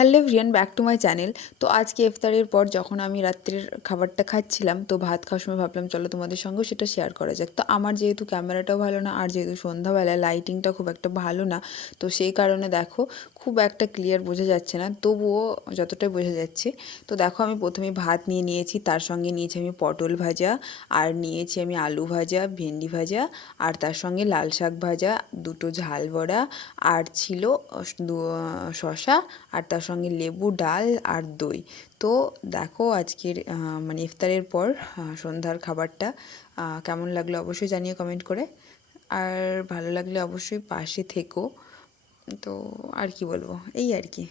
Hello everyone, back to my channel. তো আজকে ইফতারের পর যখন আমি রাত্রের খাবারটা খাচ্ছিলাম, তো ভাত খাওয়ার সময় ভাবলাম চলো তোমাদের সঙ্গেও সেটা শেয়ার করা যাক। তো আমার যেহেতু ক্যামেরাটাও ভালো না, আর যেহেতু সন্ধ্যাবেলায় লাইটিংটা খুব একটা ভালো না, তো সেই কারণে দেখো খুব একটা ক্লিয়ার বোঝা যাচ্ছে না, তবুও যতটাই বোঝা যাচ্ছে। তো দেখো আমি প্রথমে ভাত নিয়ে নিয়েছি, তার সঙ্গে নিয়েছি আমি পটল ভাজা, আর নিয়েছি আমি আলু ভাজা, ভেন্ডি ভাজা, আর তার সঙ্গে লাল শাক ভাজা, দুটো ঝাল বড়া, আর ছিল শশা, আর তার সঙ্গে লেবু, ডাল আর দই। তো দেখো আজকের মানে ইফতারের পর সন্ধ্যার খাবারটা কেমন লাগলো অবশ্যই জানিও কমেন্ট করে। আর ভালো লাগলে অবশ্যই পাশে থেকো। তো আর কি বলবো, এই আর কি।